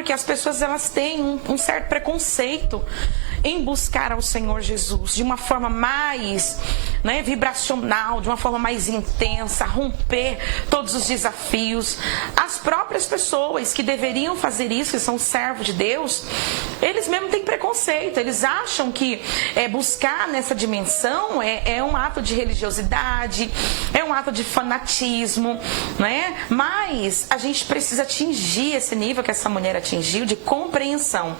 Porque as pessoas, elas têm um certo preconceito em buscar ao Senhor Jesus de uma forma mais, né, vibracional, de uma forma mais intensa, romper todos os desafios. As próprias pessoas que deveriam fazer isso, que são servos de Deus, eles mesmos têm preconceito. Eles acham que buscar nessa dimensão é um ato de religiosidade, é um ato de fanatismo, né? Mas a gente precisa atingir esse nível que essa mulher atingiu de compreensão.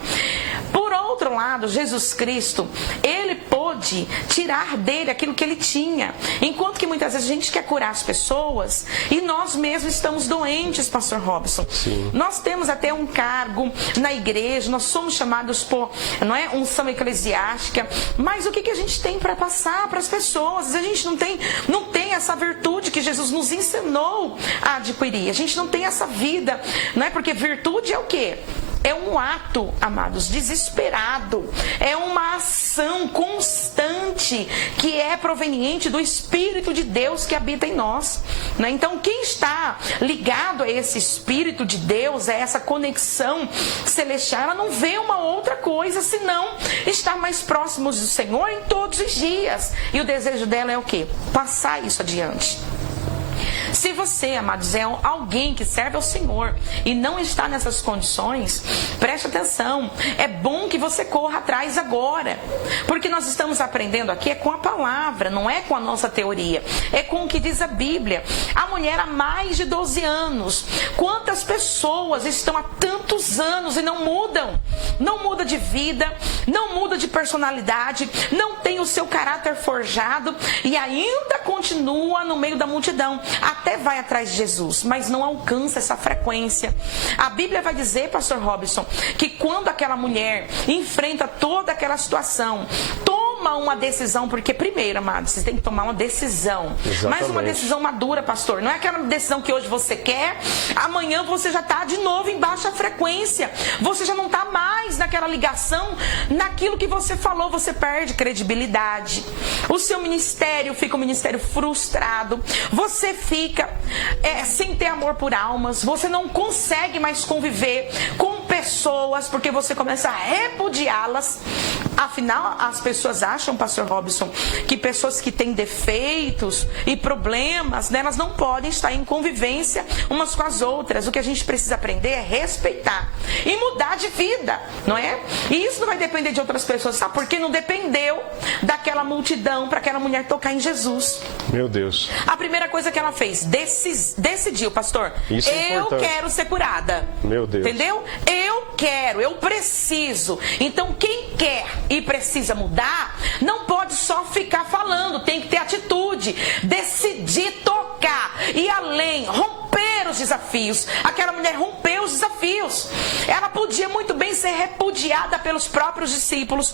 Por outro lado, Jesus Cristo, ele pôde tirar dele aquilo que ele tinha. Enquanto que muitas vezes a gente quer curar as pessoas e nós mesmos estamos doentes, pastor Robson. Sim. Nós temos até um cargo na igreja, nós somos chamados por, não é, unção eclesiástica, mas o que a gente tem para passar para as pessoas? A gente não tem essa virtude que Jesus nos ensinou a adquirir. A gente não tem essa vida, não é? Porque virtude é o quê? É um ato, amados, desesperado. É uma ação constante que é proveniente do Espírito de Deus que habita em nós, né? Então, quem está ligado a esse Espírito de Deus, a essa conexão celestial, ela não vê uma outra coisa senão estar mais próximos do Senhor em todos os dias. E o desejo dela é o quê? Passar isso adiante. Se você, amados, é alguém que serve ao Senhor e não está nessas condições, preste atenção. É bom que você corra atrás agora. Porque nós estamos aprendendo aqui com a palavra, não é com a nossa teoria. É com o que diz a Bíblia. A mulher há mais de 12 anos. Quantas pessoas estão há tantos anos e não mudam? Não muda de vida, não muda de personalidade, não tem o seu caráter forjado e ainda continua no meio da multidão. Até vai atrás de Jesus, mas não alcança essa frequência. A Bíblia vai dizer, pastor Robson, que quando aquela mulher enfrenta toda aquela situação, toma uma decisão, porque primeiro, amados, você tem que tomar uma decisão. Exatamente. Mas uma decisão madura, pastor. Não é aquela decisão que hoje você quer, amanhã você já está de novo em baixa frequência. Você já não está mais naquela ligação, naquilo que você falou, você perde credibilidade. O seu ministério fica um ministério frustrado. Você fica sem ter amor por almas. Você não consegue mais conviver com pessoas, porque você começa a repudiá-las. Afinal, as pessoas acham, pastor Robson, que pessoas que têm defeitos e problemas, né, elas não podem estar em convivência umas com as outras. O que a gente precisa aprender é respeitar e mudar de vida, não é? E isso não vai depender de outras pessoas, sabe? Porque não dependeu daquela multidão para aquela mulher tocar em Jesus. Meu Deus. A primeira coisa que ela fez, decidiu, pastor. Isso é eu importante. quero ser curada. Meu Deus. Entendeu? Eu quero, eu preciso. Então, quem quer e precisa mudar, não pode só ficar falando, tem que ter atitude, decidir tocar e além, romper os desafios. Aquela mulher rompeu os desafios. Ela podia muito bem ser repudiada pelos próprios discípulos,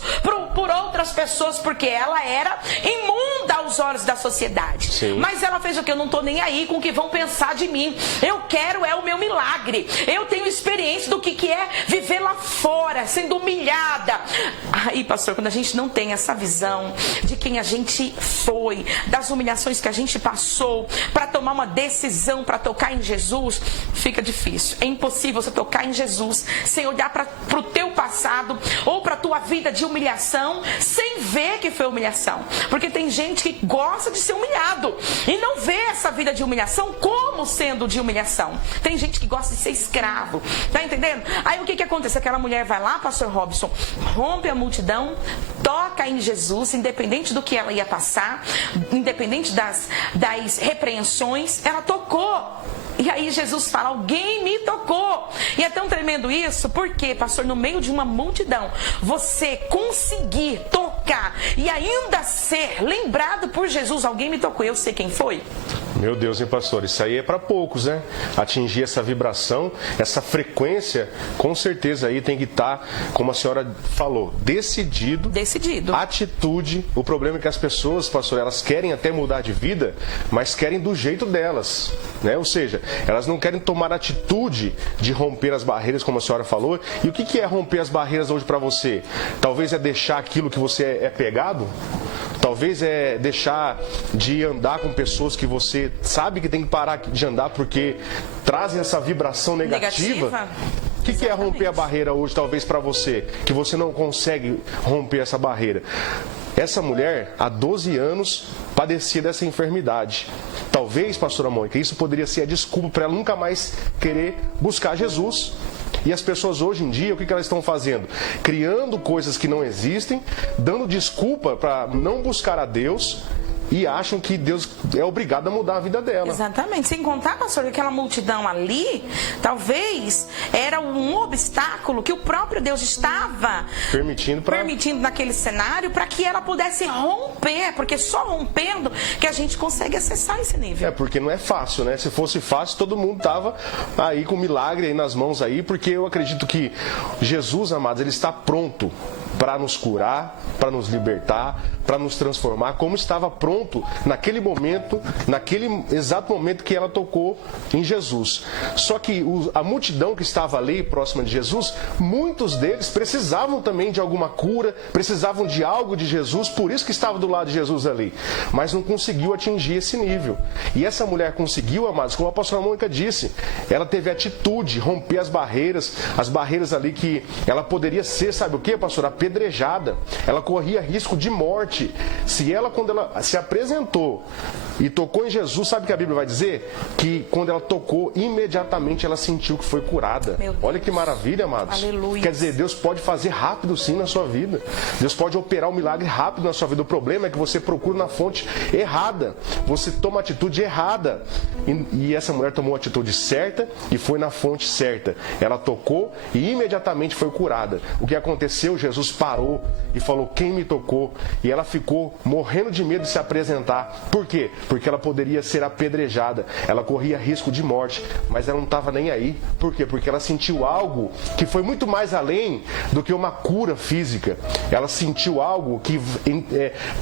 por outras pessoas, porque ela era imunda aos olhos da sociedade. Sim. Mas ela fez o que? Eu não estou nem aí com o que vão pensar de mim. Eu quero o meu milagre. Eu tenho experiência do que é viver lá fora, sendo humilhada. Aí, pastor, quando a gente não tem essa visão de quem a gente foi, das humilhações que a gente passou, para tomar uma decisão, para tocar em Jesus, fica difícil. É impossível você tocar em Jesus sem olhar para o teu passado ou para a tua vida de humilhação, sem ver que foi humilhação. Porque tem gente que gosta de ser humilhado e não vê essa vida de humilhação como sendo de humilhação. Tem gente que gosta de ser escravo. Tá entendendo? Aí o que acontece? Aquela mulher vai lá, pastor Robson, rompe a multidão, toca em Jesus, independente do que ela ia passar, independente das repreensões, ela tocou. E aí Jesus fala, alguém me tocou. E é tão tremendo isso, porque, pastor, no meio de uma multidão, você conseguir tocar e ainda ser lembrado por Jesus, alguém me tocou, eu sei quem foi. Meu Deus, hein, pastor? Isso aí é para poucos, né? Atingir essa vibração, essa frequência, com certeza aí tem que estar, como a senhora falou, decidido. Atitude. O problema é que as pessoas, pastor, elas querem até mudar de vida, mas querem do jeito delas, né? Ou seja, elas não querem tomar atitude de romper as barreiras, como a senhora falou. E o que é romper as barreiras hoje para você? Talvez é deixar aquilo que você é pegado? Talvez é deixar de andar com pessoas que você sabe que tem que parar de andar porque trazem essa vibração negativa. que é romper a barreira hoje, talvez para você, que você não consegue romper essa barreira? Essa mulher, há 12 anos, padecia dessa enfermidade. Talvez, pastora Mônica, isso poderia ser a desculpa para ela nunca mais querer buscar Jesus. E as pessoas hoje em dia, o que elas estão fazendo? Criando coisas que não existem, dando desculpa para não buscar a Deus, e acham que Deus é obrigado a mudar a vida dela. Exatamente. Sem contar, pastor, que aquela multidão ali, talvez, era um obstáculo que o próprio Deus estava permitindo naquele cenário para que ela pudesse romper, porque só rompendo que a gente consegue acessar esse nível. Porque não é fácil, né? Se fosse fácil, todo mundo tava aí com milagre aí nas mãos aí, porque eu acredito que Jesus, amados, ele está pronto para nos curar, para nos libertar, para nos transformar, como estava pronto naquele momento, naquele exato momento que ela tocou em Jesus. Só que a multidão que estava ali próxima de Jesus, muitos deles precisavam também de alguma cura, precisavam de algo de Jesus, por isso que estava do lado de Jesus ali, mas não conseguiu atingir esse nível. E essa mulher conseguiu, amados, como a pastora Mônica disse, ela teve atitude, romper as barreiras ali que ela poderia ser, sabe o que, pastora? Apedrejada. Ela corria risco de morte. Se ela, quando ela se apresentou e tocou em Jesus, sabe o que a Bíblia vai dizer? Que quando ela tocou, imediatamente ela sentiu que foi curada. Olha que maravilha, amados. Aleluia. Quer dizer, Deus pode fazer rápido sim na sua vida. Deus pode operar um milagre rápido na sua vida. O problema é que você procura na fonte errada. Você toma a atitude errada. E essa mulher tomou a atitude certa e foi na fonte certa. Ela tocou e imediatamente foi curada. O que aconteceu? Jesus parou e falou: quem me tocou? E ela ficou morrendo de medo de se apresentar. Por quê? Porque ela poderia ser apedrejada. Ela corria risco de morte, mas ela não estava nem aí. Por quê? Porque ela sentiu algo que foi muito mais além do que uma cura física. Ela sentiu algo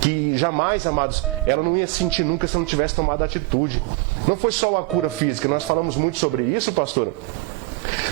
que jamais, amados, ela não ia sentir nunca se não tivesse tomado atitude. Não foi só uma cura física. Nós falamos muito sobre isso, pastora,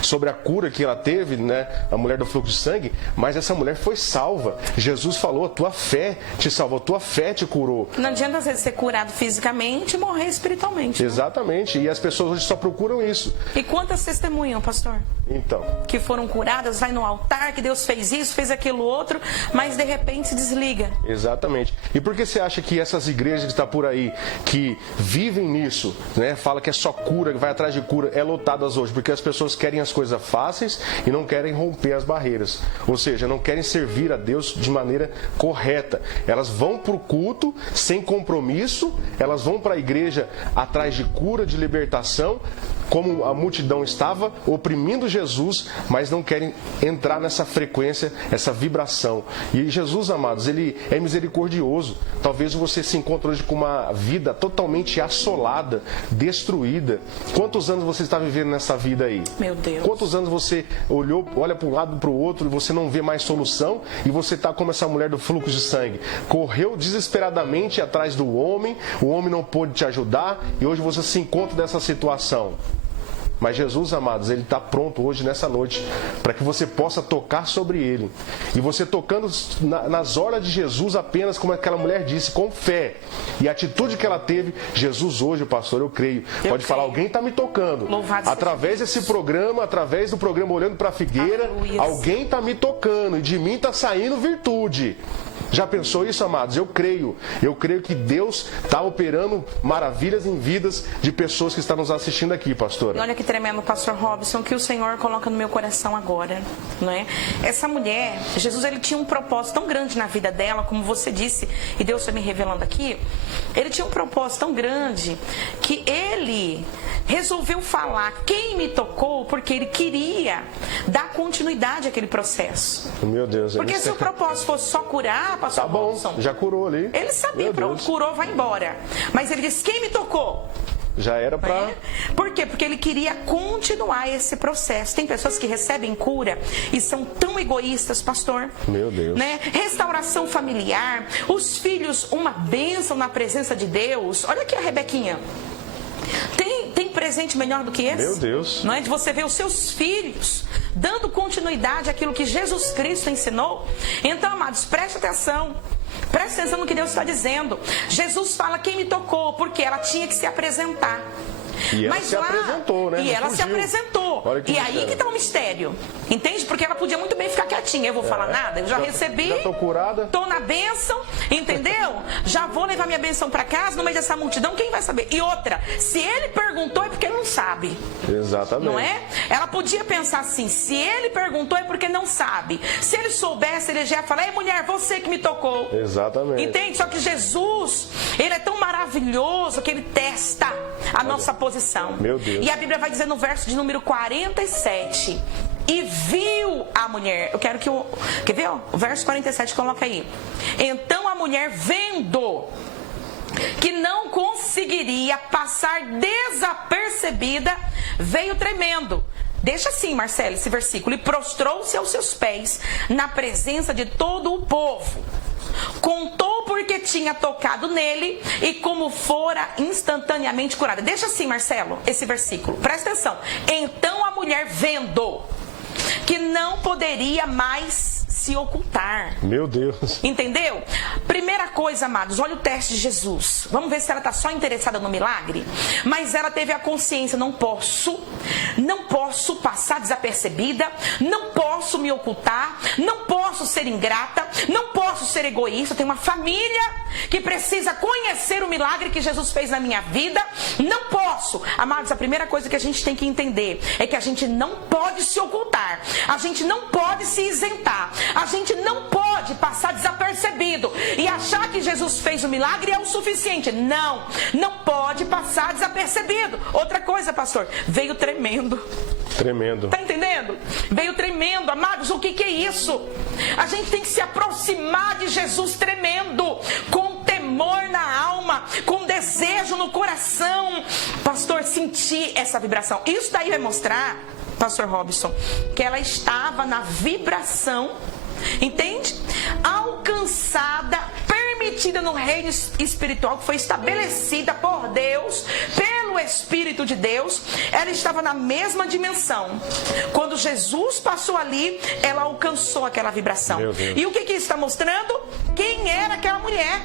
sobre a cura que ela teve, né, a mulher do fluxo de sangue, mas essa mulher foi salva. Jesus falou: a tua fé te salvou, a tua fé te curou. Não adianta às vezes ser curado fisicamente e morrer espiritualmente. Exatamente, e as pessoas hoje só procuram isso. E quantas testemunham, pastor? Então, que foram curadas, vai no altar, que Deus fez isso, fez aquilo outro, mas de repente se desliga. Exatamente. E por que você acha que essas igrejas que estão por aí, que vivem nisso, né, fala que é só cura, que vai atrás de cura, é lotadas hoje? Porque as pessoas querem as coisas fáceis e não querem romper as barreiras. Ou seja, não querem servir a Deus de maneira correta. Elas vão para o culto sem compromisso, elas vão para a igreja atrás de cura, de libertação, como a multidão estava oprimindo Jesus, mas não querem entrar nessa frequência, essa vibração. E Jesus, amados, ele é misericordioso. Talvez você se encontre hoje com uma vida totalmente assolada, destruída. Quantos anos você está vivendo nessa vida aí? Meu Deus. Quantos anos você olha para um lado e para o outro e você não vê mais solução, e você está como essa mulher do fluxo de sangue? Correu desesperadamente atrás do homem, o homem não pôde te ajudar, e hoje você se encontra nessa situação. Mas Jesus, amados, ele está pronto hoje, nessa noite, para que você possa tocar sobre ele. E você tocando nas horas de Jesus apenas, como aquela mulher disse, com fé. E a atitude que ela teve, Jesus hoje, pastor, eu creio. Pode falar: alguém está me tocando. Através desse programa, através do programa Olhando para a Figueira, alguém está me tocando e de mim está saindo virtude. Já pensou isso, amados? Eu creio que Deus está operando maravilhas em vidas de pessoas que estão nos assistindo aqui, pastora. Olha que tremendo, pastor Robson, que o Senhor coloca no meu coração agora, não é? Essa mulher, Jesus, ele tinha um propósito tão grande na vida dela, como você disse, e Deus está me revelando aqui. Ele tinha um propósito tão grande que ele resolveu falar quem me tocou, porque ele queria dar continuidade àquele processo. Meu Deus. Porque se o propósito fosse só curar, pastor Robson, tá bom, já curou ali. Ele sabia, pronto, curou, vai embora. Mas ele disse: quem me tocou? Já era pra... Por quê? Porque ele queria continuar esse processo. Tem pessoas que recebem cura e são tão egoístas, pastor. Meu Deus. Né? Restauração familiar, os filhos, uma bênção na presença de Deus. Olha aqui a Rebequinha. Tem presente melhor do que esse? Meu Deus. Não é? De você ver os seus filhos dando continuidade àquilo que Jesus Cristo ensinou. Então, amados, preste atenção. Preste atenção no que Deus está dizendo. Jesus fala: quem me tocou? Porque ela tinha que se apresentar. E ela se apresentou, né? E ela se apresentou. Entendeu? E aí que tá o mistério. Entende? Porque ela podia muito bem ficar quietinha. Eu vou falar nada, eu já recebi. Já tô curada. Tô na bênção, entendeu? Já vou levar minha bênção pra casa, no meio dessa multidão, quem vai saber? E outra, se ele perguntou é porque ele não sabe. Exatamente. Não é? Ela podia pensar assim, se ele perguntou é porque não sabe. Se ele soubesse, ele já ia falar, ei mulher, você que me tocou. Exatamente. Entende? Só que Jesus, ele é tão maravilhoso que ele testa a nossa posição. Meu Deus. E a Bíblia vai dizer no verso de número 47... E viu a mulher, eu quero que o... Quer ver? O verso 47, coloca aí. Então a mulher, vendo que não conseguiria passar desapercebida, veio tremendo. Deixa assim, Marcelo, esse versículo. E prostrou-se aos seus pés na presença de todo o povo. Contou porque tinha tocado nele e como fora instantaneamente curada. Deixa assim, Marcelo, esse versículo. Presta atenção. Então a mulher, vendo que não poderia mais se ocultar. Meu Deus. Entendeu? Primeira coisa, amados, olha o teste de Jesus. Vamos ver se ela está só interessada no milagre. Mas ela teve a consciência, não posso passar desapercebida, não posso me ocultar, não posso ser ingrata, não posso ser egoísta. Eu tenho uma família que precisa conhecer o milagre que Jesus fez na minha vida. Não posso. Amados, a primeira coisa que a gente tem que entender é que a gente não pode se ocultar. A gente não pode se isentar. A gente não pode passar desapercebido e achar que Jesus fez o milagre e é o suficiente. Não pode passar desapercebido. Outra coisa, pastor, veio tremendo. Tremendo. Tá entendendo? Veio tremendo, amados, o que é isso? A gente tem que se aproximar de Jesus tremendo, com temor na alma, com desejo no coração. Pastor, sentir essa vibração. Isso daí vai mostrar, pastor Robson, que ela estava na vibração, entende? Alcançada, permitida no reino espiritual, que foi estabelecida por Deus, pelo Espírito de Deus. Ela estava na mesma dimensão. Quando Jesus passou ali, ela alcançou aquela vibração. E o que isso está mostrando? Quem era aquela mulher?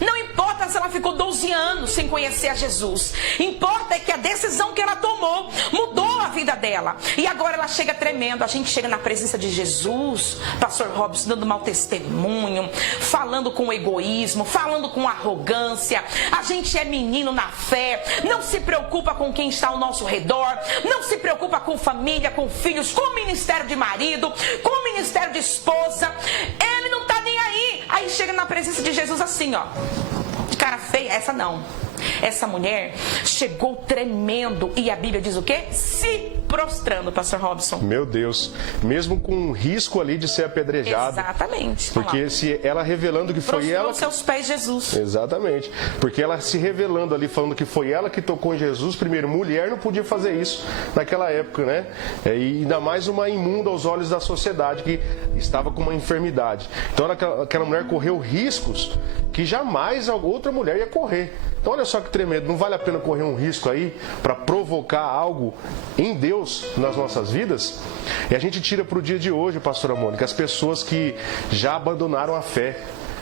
Não importa se ela ficou 12 anos sem conhecer a Jesus. Importa é que a decisão que ela tomou mudou a vida dela. E agora ela chega tremendo. A gente chega na presença de Jesus, pastor Robson, dando mau testemunho, falando com egoísmo, falando com arrogância. A gente é menino na fé, não se preocupa com quem está ao nosso redor, não se preocupa com família, com filhos, com o ministério de marido, com o ministério de esposa. Ele não está nem aí. Aí chega na presença de Jesus assim, ó, de cara feia. Essa não. Essa mulher chegou tremendo. E a Bíblia diz o quê? Se prostrando, pastor Robson. Meu Deus. Mesmo com um risco ali de ser apedrejada. Exatamente. Porque se ela revelando que foi ela... Prostrou seus pés, Jesus. Exatamente. Porque ela se revelando ali, falando que foi ela que tocou em Jesus. Primeiro, mulher não podia fazer isso naquela época, né? E ainda mais uma imunda aos olhos da sociedade, que estava com uma enfermidade. Então aquela mulher correu riscos que jamais outra mulher ia correr. Então olha só que tremendo, não vale a pena correr um risco aí para provocar algo em Deus nas nossas vidas? E a gente tira para o dia de hoje, pastora Mônica, as pessoas que já abandonaram a fé.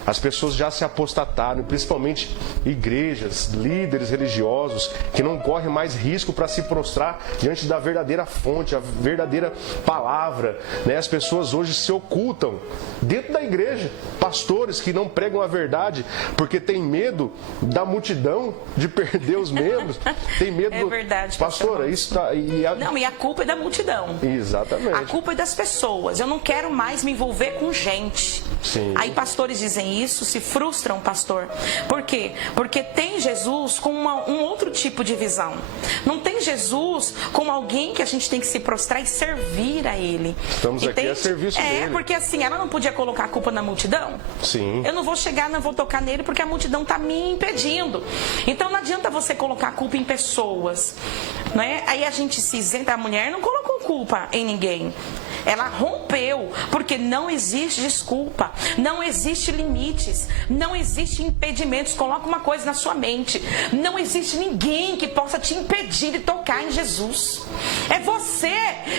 As pessoas já se apostataram, principalmente igrejas, líderes religiosos, que não correm mais risco para se prostrar diante da verdadeira fonte, a verdadeira palavra, né? As pessoas hoje se ocultam dentro da igreja. Pastores que não pregam a verdade porque tem medo da multidão, de perder os membros. Tem medo. É verdade, pastora, isso tá... Não, e a culpa é da multidão. Exatamente. A culpa é das pessoas. Eu não quero mais me envolver com gente. Sim. Aí pastores dizem isso, se frustram, pastor. Por quê? Porque tem Jesus com um outro tipo de visão. Não tem Jesus como alguém que a gente tem que se prostrar e servir a Ele. Estamos aqui a serviço dele. Porque assim, ela não podia colocar a culpa na multidão. Sim. Eu não vou chegar, não vou tocar nele porque a multidão está me impedindo. Então não adianta você colocar a culpa em pessoas, não é? Aí a gente se isenta. A mulher não colocou culpa em ninguém. Ela rompeu, porque não existe desculpa, não existe limites, não existe impedimentos. Coloca uma coisa na sua mente: não existe ninguém que possa te impedir de tocar em Jesus. É você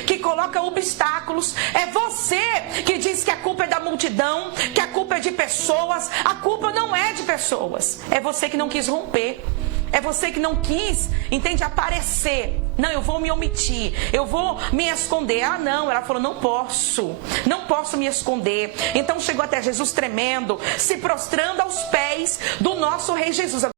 que coloca obstáculos, é você que diz que a culpa é da multidão, que a culpa é de pessoas. A culpa não é de pessoas, é você que não quis romper. É você que não quis, entende, aparecer. Não, eu vou me omitir, eu vou me esconder. Ah, não, ela falou, não posso me esconder. Então chegou até Jesus tremendo, se prostrando aos pés do nosso Rei Jesus.